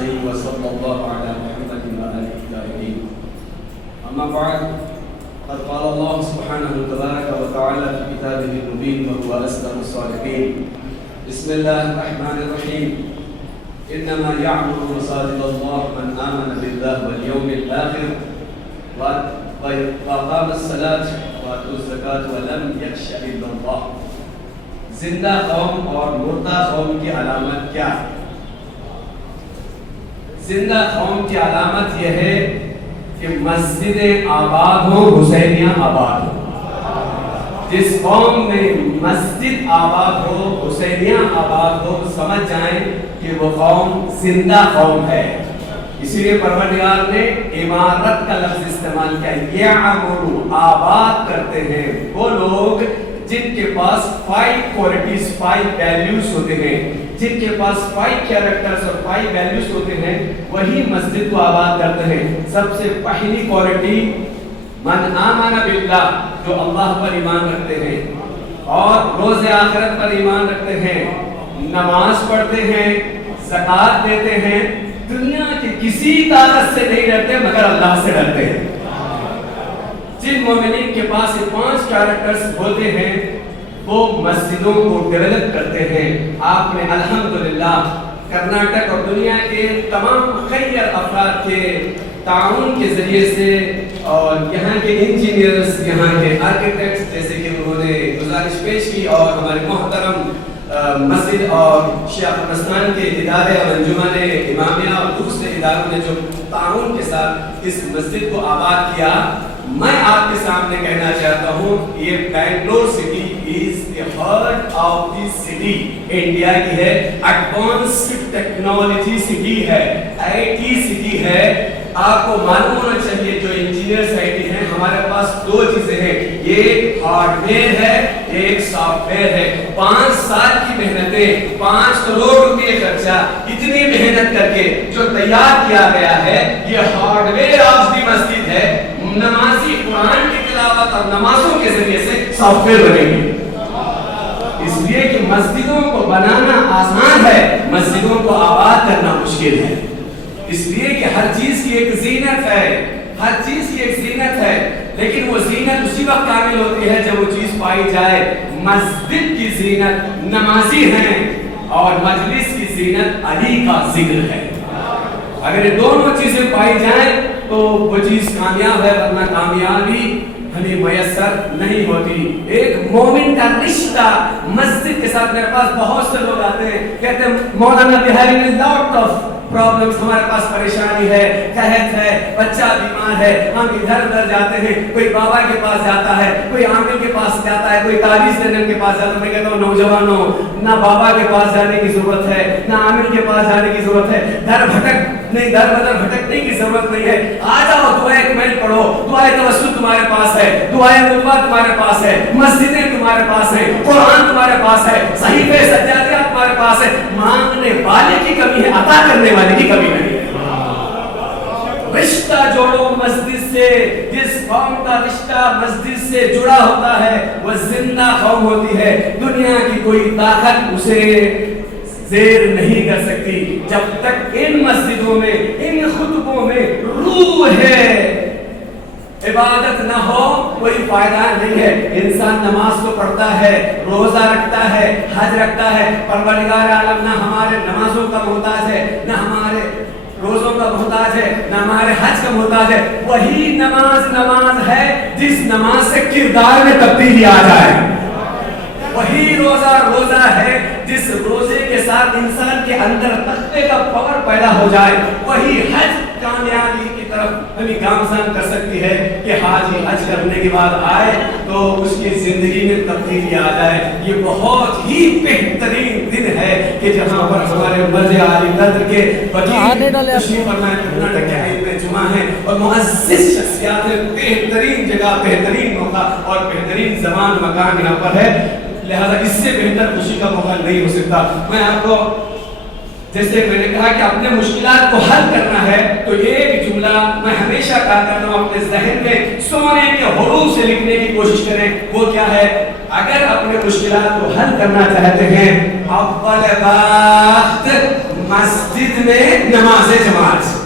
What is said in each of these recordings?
المرسلين وصلى الله على محمد وآله الطاهرين. أما بعد، قد قال الله سبحانه تبارك وتعالى في كتابه المبين وهو أصدق الصادقين. بسم الله الرحمن الرحيم. إنما يعمر مساجد الله من آمن بالله واليوم الآخر وأقام الصلاة وآتى الزكاة ولم يخش إلا الله. زندہ قوم اور مردہ قوم کی علامت کیا ہے؟ زندہ قوم کی علامت یہ ہے کہ مسجدیں آباد ہوں، حسینیاں آباد ہوں. جس قوم میں مسجد آباد ہو، حسینیاں آباد ہو، سمجھ جائیں کہ وہ قوم زندہ قوم ہے. اسی لیے پروردگار نے عمارت کا لفظ استعمال کیا. یعمرو، آباد کرتے ہیں وہ لوگ جن کے پاس 5 کوالٹیز 5 ویلیوز ہوتے ہیں، جن کے پاس 5 کیریکٹرز اور 5 ویلیوز ہوتے ہیں، وہی مسجد کو آباد کرتے ہیں. سب سے پہلی کوالٹی من آمن باللہ، جو اللہ پر ایمان رکھتے ہیں اور روز آخرت پر ایمان رکھتے ہیں، نماز پڑھتے ہیں، زکوٰۃ دیتے ہیں، دنیا کی کسی طاقت سے نہیں ڈرتے مگر اللہ سے ڈرتے ہیں. جن مومنین کے پاس یہ 5 کیریکٹرز ہوتے ہیں وہ مسجدوں کو ڈیولپ کرتے ہیں. آپ نے الحمدللہ کرناٹک اور دنیا کے تمام خیر افراد کے تعاون کے ذریعے سے اور یہاں کے انجینئرز، یہاں کے آرکیٹیکٹس، جیسے کہ انہوں نے گزارش پیش کی، اور ہمارے محترم مسجد اور شیخ افغانستان کے ادارے اور انجمن امامیہ اور دوسرے اداروں نے جو تعاون کے ساتھ اس مسجد کو آباد کیا. میں آپ کے سامنے کہنا چاہتا ہوں یہ Bangalore city is the heart of the city. India کی ہے، ایڈوانسڈ ٹیکنالوجی سٹی ہے، IT سٹی ہے. آپ کو معلوم ہونا چاہیے جو انجینئرز IT ہیں، ہمارے پاس 2 چیزیں ہیں، ایک ہارڈ ویئر ہے، ایک سافٹ ویئر ہے. 5 سال کی محنتیں، 5 کروڑ روپے خرچہ، اتنی محنت کر کے جو تیار کیا گیا ہے یہ ہارڈ ویئر آف دی مسجد ہے. نمازی قرآن کی تلاوت اور نمازوں کے ذریعے سے سافٹ ویئر بنے گی. اس لیے کہ مسجدوں کو بنانا آسان ہے، مسجدوں کو آباد کرنا مشکل ہے. اس لیے کہ ہر چیز کی ایک زینت ہے، ہر چیز کی ایک زینت ہے، لیکن وہ زینت اسی وقت کامل ہوتی ہے جب وہ چیز پائی جائے. مسجد کی زینت نمازی ہیں اور مجلس کی زینت علی کا ذکر ہے. اگر یہ دونوں چیزیں پائی جائیں تو وہ چیز کامیاب ہے، ورنہ کامیابی ہمیں میسر نہیں ہوتی. ایک مومن کا رشتہ مسجد کے ساتھ، میرے پاس بہت سے لوگ آتے ہیں کہتے ہیں مولانا بہاری میں لاٹ آف پرابلمز، ہمارے پاس پریشانی ہے، قحط ہے، بچہ بیمار ہے، ہم ادھر ادھر جاتے ہیں، کوئی بابا کے پاس جاتا ہے، کوئی عامل کے پاس جاتا ہے، کوئی تعویذ دینے کے پاس جاتا ہے. میں کہتا ہوں نوجوانوں، نہ بابا کے پاس جانے کی ضرورت ہے، نہ عامل کے پاس جانے کی ضرورت ہے، در بدر بھٹکنے کی ضرورت نہیں ہے. آ جاؤ، دعائیں کمیل پڑھو، دعائیں توسل تمہارے پاس ہے، دعائیں مطلبہ تمہارے پاس ہے، مسجدیں تمہارے پاس ہیں، قرآن تمہارے پاس ہے، صحیفے سجادیات تمہارے پاس ہے. مانگنے والے کی کمی ہے، عطا کرنے والے کی کمی نہیں ہے. رشتہ جوڑو مسجد سے. جس قوم کا رشتہ مسجد سے جڑا ہوتا ہے وہ زندہ قوم ہوتی ہے. دنیا کی کوئی طاقت اسے زیر نہیں کر سکتی. جب تک ان مسجدوں میں، ان خطبوں میں روح ہے، عبادت نہ ہو، کوئی فائدہ نہیں ہے. انسان نماز کو پڑھتا ہے، روزہ رکھتا ہے، حج رکھتا ہے، پروردگار عالم نہ ہمارے نمازوں کا محتاج ہے، نہ ہمارے روزوں کا محتاج ہے، نہ ہمارے حج کا محتاج ہے. وہی نماز ہے جس نماز سے کردار میں تبدیلی آ جائے. وہی روزہ ہے جس روزے کے ساتھ انسان کے اندر تقوی کا پاور پیدا ہو جائے. وہی حج کامیابی کی طرف ہمیں گامزن کر سکتی ہے کہ حاجی حج کرنے کے بعد آئے تو اس کی زندگی میں تبدیلی آ جائے. یہ بہت ہی بہترین دن ہے کہ جہاں پر ہمارے مرجع عالی قدر کے وکیل تشریف فرمائے کرناٹک کے عید میں جمعہ ہیں اور معزز شخصیات ہیں. بہترین جگہ، بہترین موقع اور بہترین زمان مکان یہاں پر ہے. لہذا اس سے بہتر خوشی کا موقع نہیں ہو سکتا. میں آپ کو جیسے میں نے کہا کہ اپنے مشکلات کو حل کرنا ہے تو ایک جملہ میں ہمیشہ کہا کرتا ہوں، اپنے ذہن میں سونے کے حروف سے لکھنے کی کوشش کریں. وہ کیا ہے؟ اگر اپنے مشکلات کو حل کرنا چاہتے ہیں، اول بات مسجد میں نماز جماعت.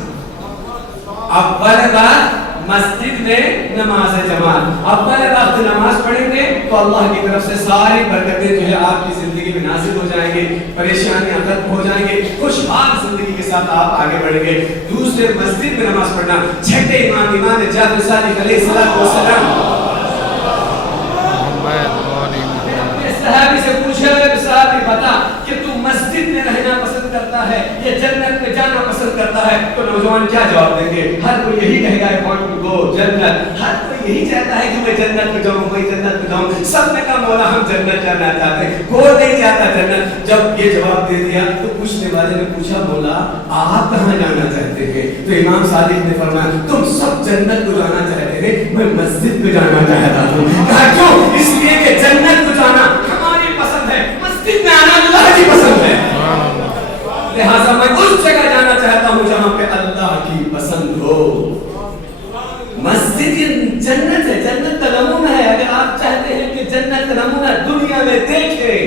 اول بات مسجد میں نماز جماعت. اول وقت نماز پڑھیں گے تو اللہ کی طرف سے ساری برکتیں جو ہے آپ کی زندگی میں نازل ہو جائیں گے, پریشانیاں ختم ہو جائیں گے, خوشحال زندگی کے ساتھ آپ آگے بڑھیں گے. دوسرے مسجد میں نماز پڑھنا. چھٹے امام جعفر صادق علیہ السلام صحابی سے پوچھا, صحابی بتا کہ تو مسجد میں رہنا پسند کرتا ہے یا جنت میں جانا پسند کرتا ہے؟ تو نوجوان کیا جواب دیں گے؟ ہر کوئی یہی کہے گا I want to go جنت. ہر کوئی یہی چاہتا ہے کہ میں جنت میں جاؤں, کوئی جنت میں جاؤں. سب نے کہا مولا ہم جنت جانا چاہتے ہیں, کوئی نہیں چاہتا جنت. جب یہ جواب دے دیا تو پوچھنے والے نے پوچھا مولا آپ کہاں جانا چاہتے ہیں؟ تو امام صادق نے فرمایا تم سب جنت کو جانا چاہتے ہیں, میں مسجد کو جانا چاہتا ہوں. کہا کیوں؟ اس لیے کہ جنت کو جانا ہماری پسند ہے, مسجد میں آنا اللہ کی پسند ہے. لہٰذا میں اس جگہ جانا چاہتا ہوں جہاں پہ اللہ کی پسند ہو. مسجد جنت ہے, جنت کا نمونہ ہے. اگر آپ چاہتے ہیں کہ جنت کا نمونہ دنیا میں دیکھیں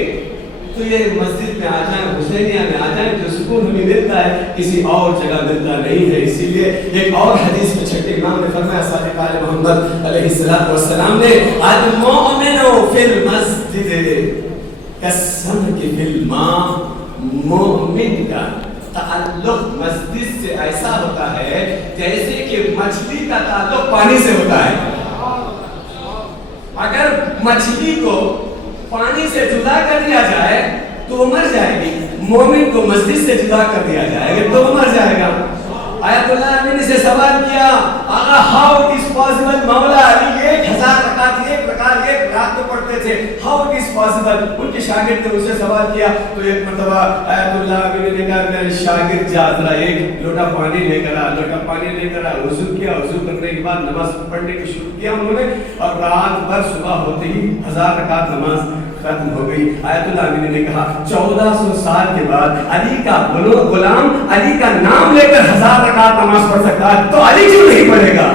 تو یہ مسجد میں آ جائیں, حسینیہ میں آ جائیں. جو سکون ہمیں ملتا ہے کسی اور جگہ ملتا نہیں ہے. اسی لیے ایک اور حدیث میں چھٹے امام نے فرمایا, صادق آل محمد علیہ السلام نے, المؤمن فی المسجد کالسمک فی الماء. مومن کا تعلق مسجد سے ایسا ہوتا ہے جیسے کہ مچھلی کا تعلق پانی سے ہوتا ہے. اگر مچھلی کو پانی سے جدا کر دیا جائے تو وہ مر جائے گی, مومن کو مسجد سے جدا کر دیا جائے گا تو وہ مر جائے گا. آیت اللہ علیہ نے سے سوال کیا, آقا how it is possible, مولا علی 1000 رکعت ایک رات میں پڑھتے تھے, how it is possible. ان کے شاگرد نے اسے سوال کیا تو ایک مرتبہ آیت اللہ علیہ نے کہا میرے شاگرد جا ذرا ایک لوٹا پانی لے کر آ, وضو کیا, وضو کرنے کے بعد نماز پڑھنے کی شروع کیا انہوں نے, اور رات بھر صبح ہوتے ہی 1000 رکعت نماز ختم ہو گئی. آیت اللہ علیہ نے کہا 1400 سال کے بعد علی کا غلام علی کا نام لے کر 1000 رکعت نماز پڑھ سکتا ہے تو علی کیوں نہیں پڑھے گا؟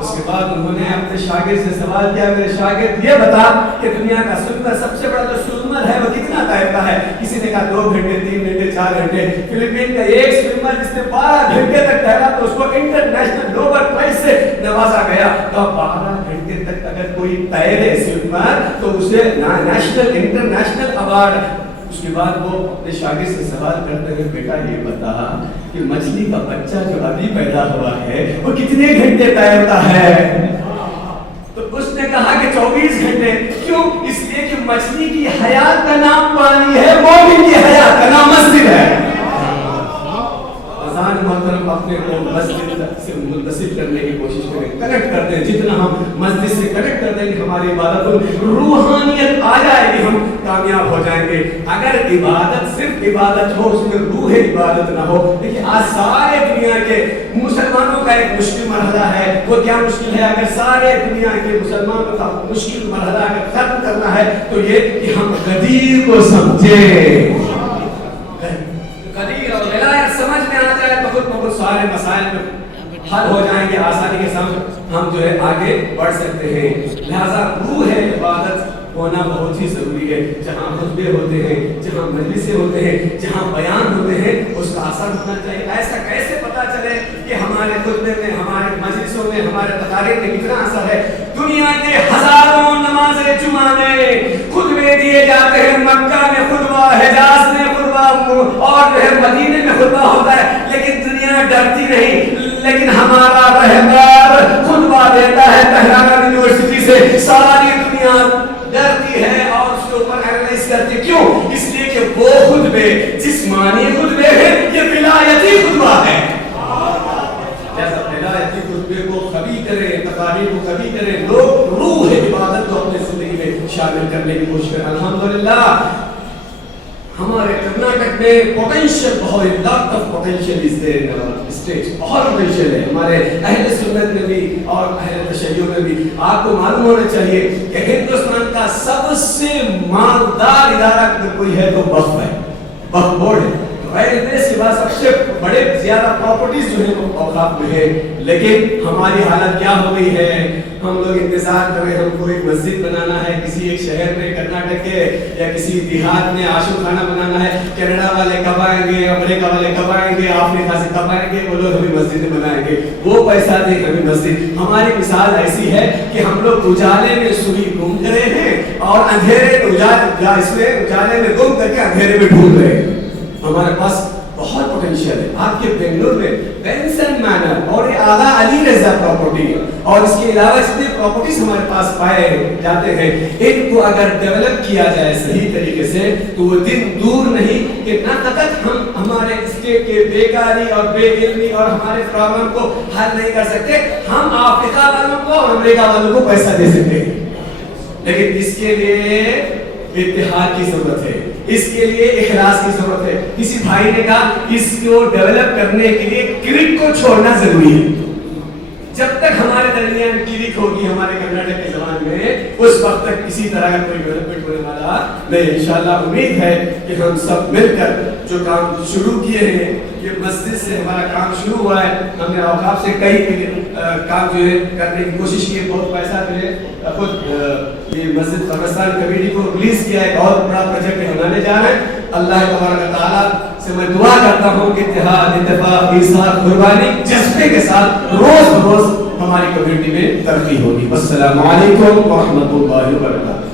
اس کے بعد انہوں نے اپنے شاگرد سے سوال کیا, میرے شاگرد یہ بتا کہ دنیا کا سوئمر سب سے بڑا جو سوئمر ہے وہ کتنا تیرتا ہے؟ کسی نے کہا 2 گھنٹے 3 گھنٹے 4 گھنٹے. فلپین کا ایک سوئمر جس نے 12 گھنٹے تک تیرا تو اس کو انٹرنیشنل نوبل پرائز سے نوازا گیا. تو 12 گھنٹے تک اگر کوئی تیرے سوئمر تو اسے نیشنل انٹرنیشنل ایوارڈ. اس کے بعد وہ اپنے شاگرد سے سوال کرتے ہیں, بیٹا یہ بتا کہ مچھلی کا بچہ جو ابھی پیدا ہوا ہے وہ کتنے گھنٹے تیرتا ہے؟ تو اس نے کہا کہ 24 گھنٹے. کیوں؟ اس لیے کہ مچھلی کی حیات کا نام پانی ہے, مومن کی حیات کا نام مسجد ہے. محترم اپنے کو مسجد سے منتسب کرنے کی کوشش کریں, کنیکٹ کرتے ہیں. جتنا ہم مسجد سے کنیکٹ کرتے ہیں ہماری عبادت روحانیت آ جائے گی, ہم کامیاب ہو جائیں گے. اگر عبادت صرف عبادت ہو, اس میں روح عبادت نہ ہو. دیکھیے آج سارے دنیا کے مسلمانوں کا ایک مشکل مرحلہ ہے. وہ کیا مشکل ہے؟ اگر سارے دنیا کے مسلمانوں کا مشکل مرحلہ اگر ختم کرنا ہے تو یہ کہ ہم غدیر کو سمجھیں. قدیر اور ولایت سمجھ میں آ جائے تو خود بخود سارے مسائل میں حل ہو جائیں گے, آسانی کے ساتھ ہم جو ہے آگے بڑھ سکتے ہیں. لہذا روح ہے عبادت ہونا بہت ہی ضروری ہے. جہاں خطبے ہوتے ہیں, جہاں مجلسیں ہوتے ہیں, جہاں بیان ہوتے ہیں, اس کا اثر ہونا چاہیے. ایسا کیسے پتا چلے کہ ہمارے خطبے میں, ہمارے مجلسوں میں, ہمارے تقاریر میں کتنا اثر ہے؟ دنیا کے ہزاروں نماز جمعہ میں خطبے دیے جاتے ہیں. مکہ میں خطبہ, حجاز میں خطبہ, اور جو ہے مدینے میں خطبہ ہوتا ہے, لیکن دنیا ڈرتی نہیں. لیکن ہمارا رہبر خطبہ دیتا ہے تہران یونیورسٹی سے, ساری دنیا ڈرتی ہے اور اس کے اوپر اینالائز کرتی. کیوں؟ اس لیے کہ وہ خطبے جسمانی خطبے ہیں, یہ ولایتی خطبہ ہے. جیسا ولایتی خطبے کو کبھی کریں, تقاریر کو کبھی کریں, لوگ روح عبادت کو اپنے زندگی میں شامل کرنے کی کوشش کریں. الحمدللہ ہمارے کرناٹک میں پوٹینشیل بہت, lot of potential is there in our state. بہت پوٹینشیل ہے ہمارے اہل سنت میں بھی اور اہل تشیع میں بھی. آپ کو معلوم ہونا چاہیے کہ ہندوستان کا سب سے مالدار ادارہ اگر کوئی ہے تو وقف ہے, وقف بورڈ ہے. اس کے بعد سب سے بڑے زیادہ پراپرٹیز جو ہیں وہ اوقاف میں ہے. لیکن ہماری حالت کیا ہو گئی ہے؟ ہم لوگ انتظار کر رہے ہیں، ہم کو ایک مسجد بنانا ہے کسی ایک شہر میں کرناٹک کے یا کسی دیہات میں عاشق خانہ بنانا ہے. کینیڈا والے کب آئیں گے، امریکہ والے کب آئیں گے، افریقہ سے کب آئیں گے، وہ لوگ ہمیں مسجدیں بنائیں گے، وہ پیسہ دے ہمیں مسجد. ہماری مثال ایسی ہے کہ ہم لوگ اجالے میں سوئی گھوم رہے ہیں اور اندھیرے اجالے میں گم کر کے اندھیرے میں ڈھونڈ رہے ہیں. ہمارے پاس بہت پوٹینشیل ہے. آپ کے بنگلور میں بینسن مینر اور یہ آغا علی رضا پراپرٹی ہے اور اس کے علاوہ جتنے پراپرٹیز ہمارے پاس پائے جاتے ہیں، ان کو اگر ڈیولپ کیا جائے صحیح طریقے سے تو وہ دن دور نہیں کہ نہ فقط ہم ہمارے اسٹیٹ کے بیکاری اور بے علمی اور ہمارے پرابلم کو حل نہیں کر سکتے، ہم افریقہ والوں کو اور امریکہ والوں کو پیسہ دے سکتے ہیں. لیکن اس کے لیے اتحاد کی ضرورت ہے، اس کے لیے اخلاص کی ضرورت ہے. کسی بھائی نے کہا اس کو ڈیولپ کرنے کے لیے کرک کو چھوڑنا ضروری ہے. جب تک ہمارے درمیان کرک ہوگی ہمارے کرناٹک کی زبان میں، اس وقت تک کسی طرح کا کوئی ڈیولپمنٹ ہونے والا نہیں. انشاءاللہ امید ہے کہ ہم سب مل کر جو کام شروع کیے ہیں، یہ مسجد سے ہمارا کام شروع ہوا ہے. ہم نے اوقاف سے کئی کام جو ہے کرنے کی کوشش کی ہے. بہت پیسہ جو ہے خود یہ مسجد قبرستان کمیٹی کو ریلیز کیا ہے. بہت بڑا پروجیکٹ بنانے جا رہے ہیں. اللہ تبارک و تعالیٰ سے میں دعا کرتا ہوں کہ اتحاد، اتفاق، ایثار، قربانی، جذبے کے ساتھ روز بروز ہماری کمیونٹی میں ترقی ہوگی. السلام علیکم ورحمۃ اللہ وبرکاتہ.